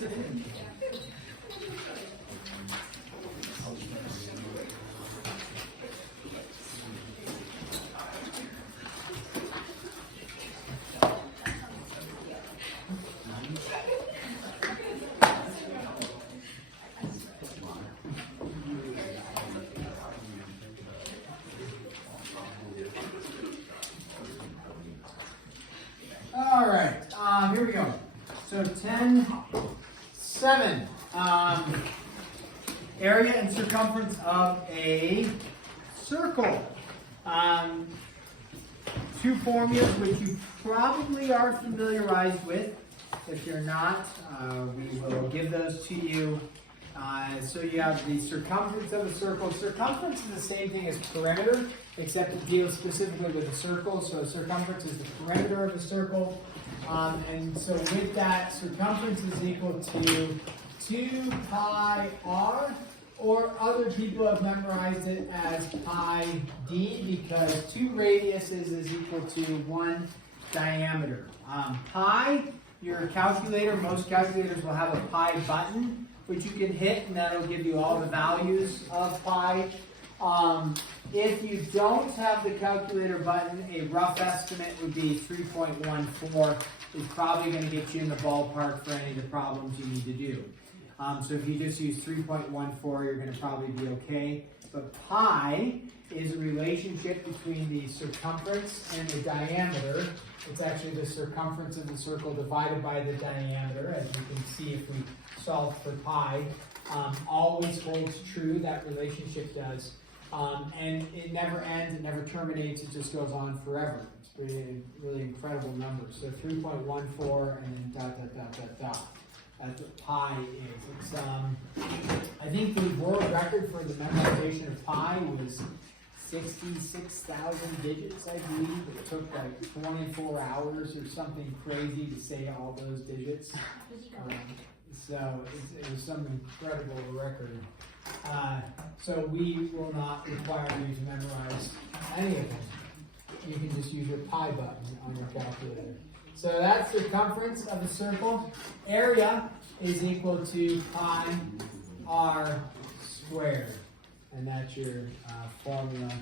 All right, here we go. So 10(7). Area and circumference of a circle. Two formulas which you probably are familiarized with. If you're not, we will give those to you. So you have the circumference of a circle. Circumference is the same thing as perimeter, except it deals specifically with a circle. So circumference is the perimeter of a circle. And so with that, circumference is equal to 2 pi r, or other people have memorized it as pi d, because 2 radiuses is equal to 1 diameter. Pi, your calculator, most calculators will have a pi button, which you can hit, and that'll give you all the values of pi. If you don't have the calculator button, a rough estimate would be 3.14 is probably going to get you in the ballpark for any of the problems you need to do. So if you just use 3.14, you're going to probably be okay. But pi is a relationship between the circumference and the diameter. It's actually the circumference of the circle divided by the diameter, as you can see if we solve for pi. Always holds true, that relationship does. And it never ends, it never terminates, it just goes on forever. It's really incredible numbers. So 3.14 and then dot, dot, dot, dot, dot. That's what pi is. It's, I think the world record for the memorization of pi was 66,000 digits, I believe. It took like 24 hours or something crazy to say all those digits. So it was some incredible record. So we will not require you to memorize any of them. You can just use your pi button on your calculator. So that's the circumference of a circle. Area is equal to pi r squared. And that's your formula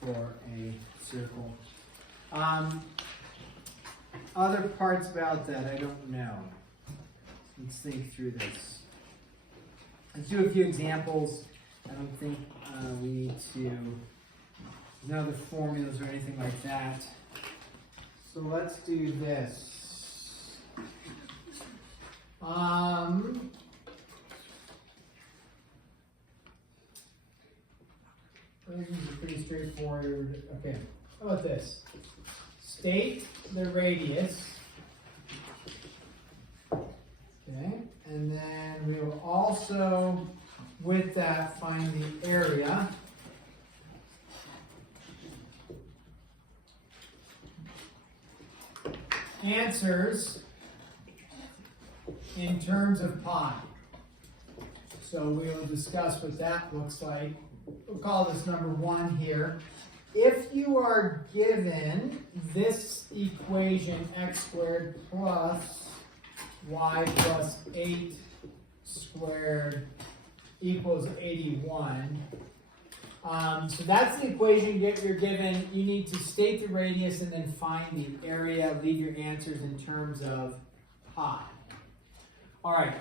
for a circle. Other parts about that, I don't know. Let's think through this. Let's do a few examples. I don't think we need to, no other formulas or anything like that. So let's do this. These are pretty straightforward. Okay, how about this? State the radius. Okay, and then we will also, with that, find the area. Answers in terms of pi. So we will discuss what that looks like. We'll call this number 1 here. If you are given this equation, x squared plus y plus 8 squared equals 81. So that's the equation you're given. You need to state the radius and then find the area. Leave your answers in terms of pi. All right.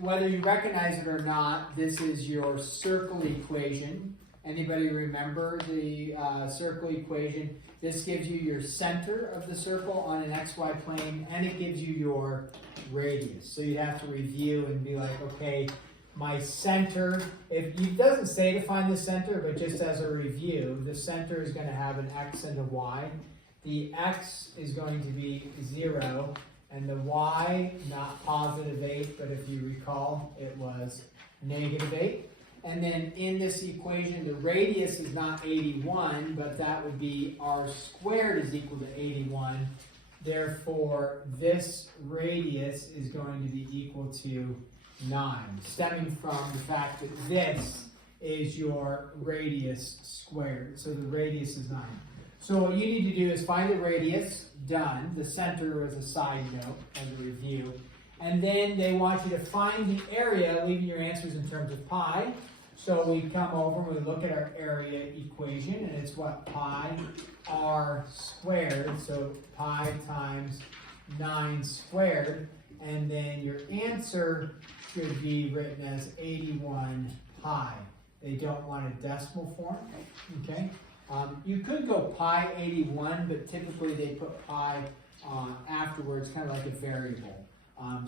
Whether you recognize it or not, this is your circle equation. Anybody remember the circle equation? This gives you your center of the circle on an xy plane, and it gives you your radius. So you have to review and be like, okay, my center, if it doesn't say to find the center, but just as a review, the center is going to have an x and a y. The x is going to be 0, and the y, not positive 8, but if you recall, it was negative 8. And then in this equation, the radius is not 81, but that would be r squared is equal to 81. Therefore, this radius is going to be equal to 9, stemming from the fact that this is your radius squared. So the radius is 9. So what you need to do is find the radius, done. The center as a side note, as a review. And then they want you to find the area, leaving your answers in terms of pi. So we come over and we look at our area equation, and it's what? Pi r squared, so pi times 9 squared. And then your answer should be written as 81 pi. They don't want a decimal form, okay? You could go pi 81, but typically they put pi afterwards, kind of like a variable.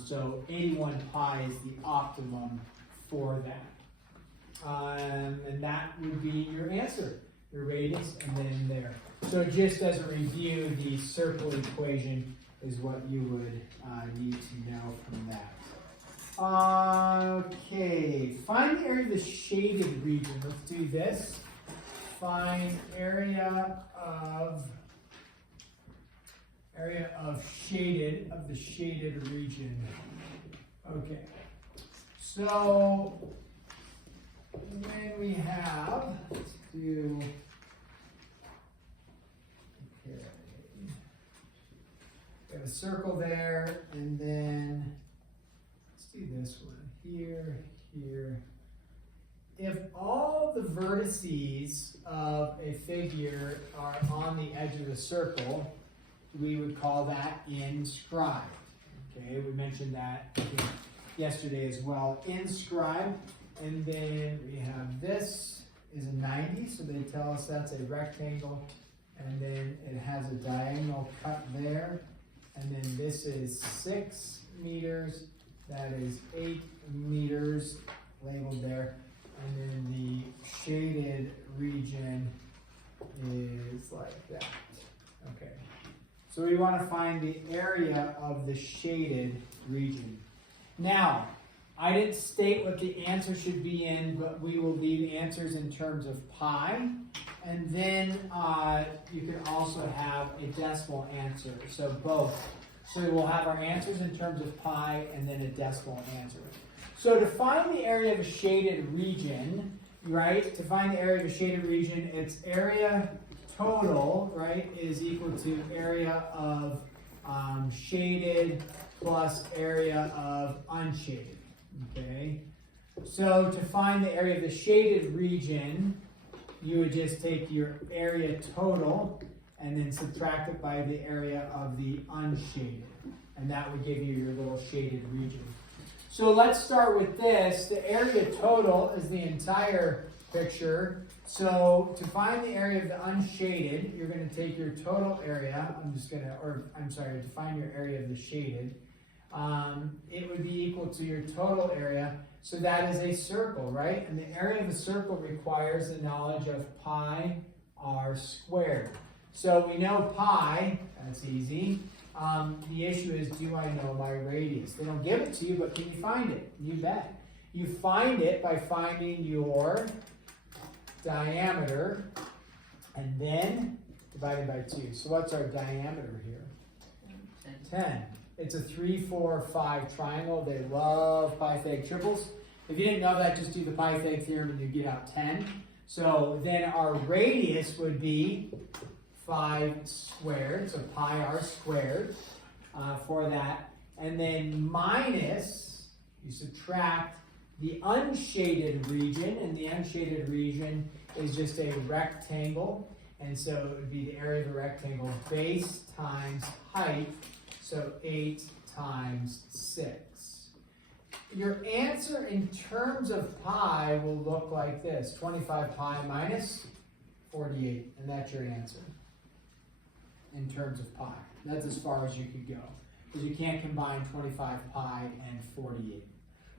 So 81 pi is the optimum for that. And that would be your answer, your radius, and then there. So just as a review, the circle equation is what you would need to know from that. Okay, find the area of the shaded region. Let's do this. Find area of the shaded region. Okay, so when we have, let's do, okay, we have a circle there, and then let's do this one here, here. If all the vertices of a figure are on the edge of the circle, we would call that inscribed. Okay, we mentioned that yesterday as well. Inscribed, and then we have this is a 90, so they tell us that's a rectangle, and then it has a diagonal cut there, and then this is 6 meters, that is 8 meters labeled there, and then the shaded region is like that. Okay. So we want to find the area of the shaded region. Now, I didn't state what the answer should be in, but we will leave answers in terms of pi. And then you can also have a decimal answer, so both. So we'll have our answers in terms of pi and then a decimal answer. So to find the area of a shaded region, right, to find the area of a shaded region, its area total, right, is equal to area of shaded plus area of unshaded, okay? So to find the area of the shaded region, you would just take your area total and then subtract it by the area of the unshaded, and that would give you your little shaded region. So let's start with this. The area total is the entire picture. So to find the area of the unshaded, you're going to take your total area. To find your area of the shaded, it would be equal to your total area. So that is a circle, right? And the area of a circle requires the knowledge of pi r squared. So we know pi, that's easy. The issue is, do I know my radius? They don't give it to you, but can you find it? You bet. You find it by finding your diameter and then divided by 2. So what's our diameter here? 10. It's a 3, 4, 5 triangle. They love Pythag triples. If you didn't know that, just do the Pythag theorem and you get out 10. So then our radius would be 5 squared, so pi r squared for that. And then minus, you subtract the unshaded region, and the unshaded region is just a rectangle. And so it would be the area of a rectangle, base times height, so 8 times 6. Your answer in terms of pi will look like this, 25 pi minus 48, and that's your answer in terms of pi. That's as far as you could go, because you can't combine 25 pi and 48.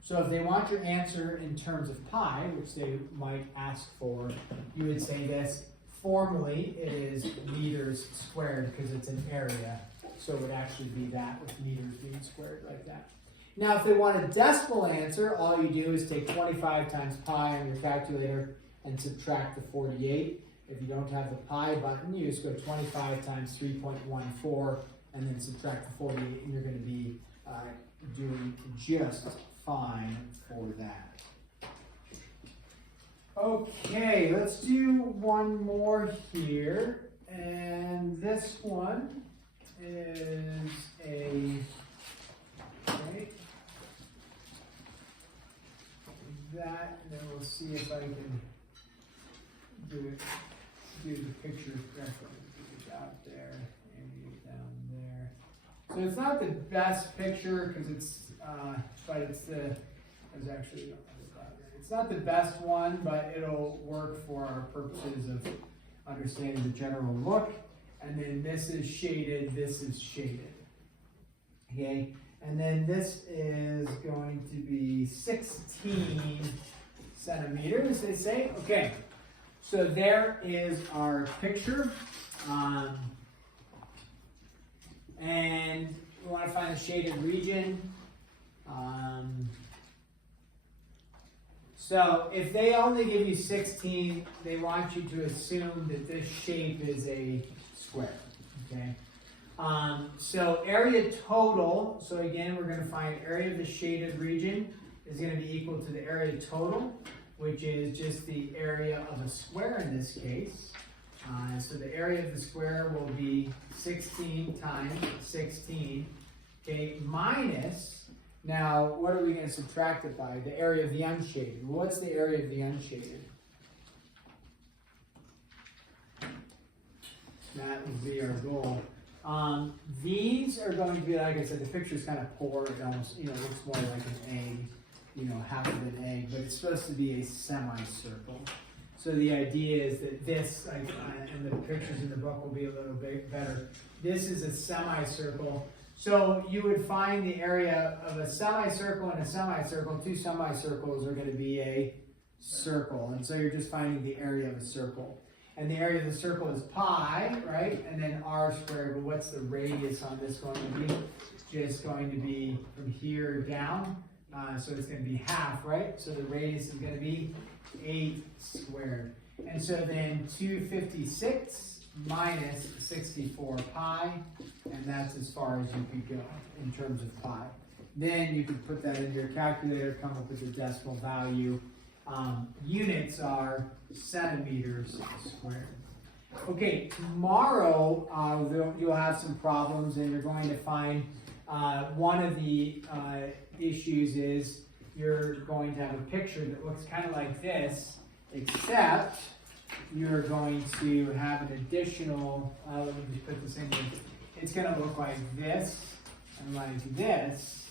So if they want your answer in terms of pi, which they might ask for, you would say this. Formally, it is meters squared because it's an area. So it would actually be that with meters being squared like that. Now, if they want a decimal answer, all you do is take 25 times pi on your calculator and subtract the 48. If you don't have the pi button, you just go 25 times 3.14 and then subtract the 48, and you're going to be doing just fine for that. Okay, let's do one more here, and this one is a, right, that, and then we'll see if I can do the picture correctly. Get it out there, and get it down there. So it's not the best picture because it's, but it's not the best one, but it'll work for our purposes of understanding the general look. And then this is shaded, this is shaded. Okay, and then this is going to be 16 centimeters, they say. Okay, so there is our picture. And we want to find the shaded region. So if they only give you 16, they want you to assume that this shape is a square, okay? So area total, so again, we're going to find area of the shaded region is going to be equal to the area total, which is just the area of a square in this case. So the area of the square will be 16 times 16, okay, minus, now what are we going to subtract it by? The area of the unshaded. Well, what's the area of the unshaded? That would be our goal. These are going to be, like I said, the picture is kind of poor. It almost, looks more like an egg, half of an egg, but it's supposed to be a semicircle. So the idea is that this, and the pictures in the book will be a little bit better. This is a semicircle. So you would find the area of a semicircle and a semicircle. Two semicircles are going to be a circle. And so you're just finding the area of a circle. And the area of the circle is pi, right? And then r squared. But what's the radius on this going to be? Just going to be from here down. So it's going to be half, right? So the radius is going to be 8 squared. And so then 256 minus 64 pi, and that's as far as you could go in terms of pi. Then you could put that into your calculator, come up with a decimal value. Units are centimeters squared. Okay, tomorrow you'll have some problems, and you're going to find one of the issues is you're going to have a picture that looks kind of like this, except you're going to have an additional, let me just put this in here. It's going to look like this, and like this,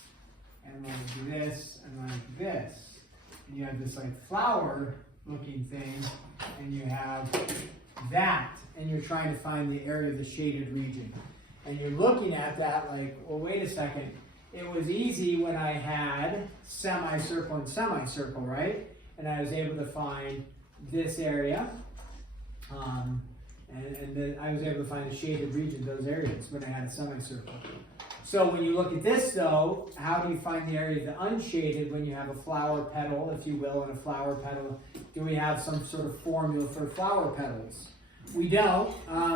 and like this, and like this. And you have this like flower looking thing, and you have that, and you're trying to find the area of the shaded region. And you're looking at that like, well, wait a second. It was easy when I had semicircle and semicircle, right? And I was able to find this area. And then I was able to find the shaded region, those areas, when I had a semicircle. So when you look at this, though, how do you find the area of the unshaded when you have a flower petal, if you will, and a flower petal? Do we have some sort of formula for flower petals? We don't.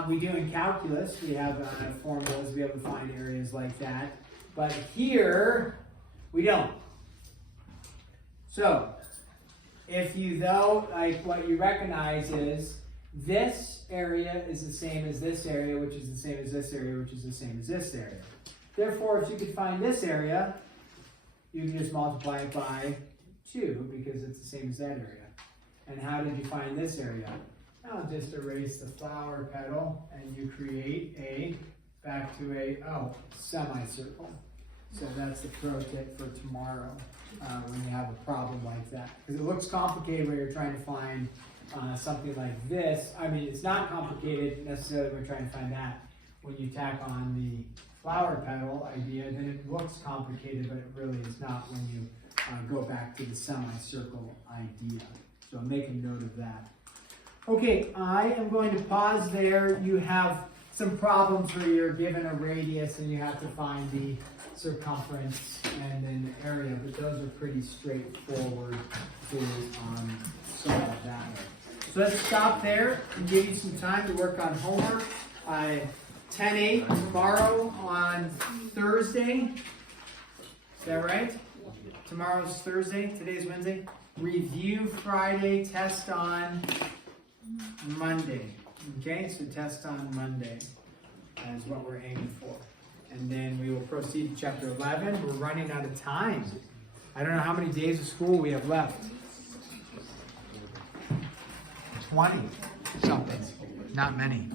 We do in calculus. We have formulas to be able to find areas like that. But here, we don't. So, if you, though, like what you recognize is this area is the same as this area, which is the same as this area, which is the same as this area. Therefore, if you could find this area, you can just multiply it by 2 because it's the same as that area. And how did you find this area? I'll just erase the flower petal and you create back to a semicircle. So that's the pro tip for tomorrow when you have a problem like that. Because it looks complicated when you're trying to find something like this. I mean, it's not complicated necessarily when you're trying to find that. When you tack on the flower petal idea, then it looks complicated, but it really is not when you go back to the semicircle idea. So make a note of that. Okay, I am going to pause there. You have some problems where you're given a radius and you have to find the circumference and then the area, but those are pretty straightforward to solve that. So let's stop there and give you some time to work on homework. 10-8 tomorrow on Thursday. Is that right? Tomorrow's Thursday, today's Wednesday. Review Friday, test on Monday. Okay, so test on Monday is what we're aiming for. And then we will proceed to chapter 11. We're running out of time. I don't know how many days of school we have left. 20 something, not many.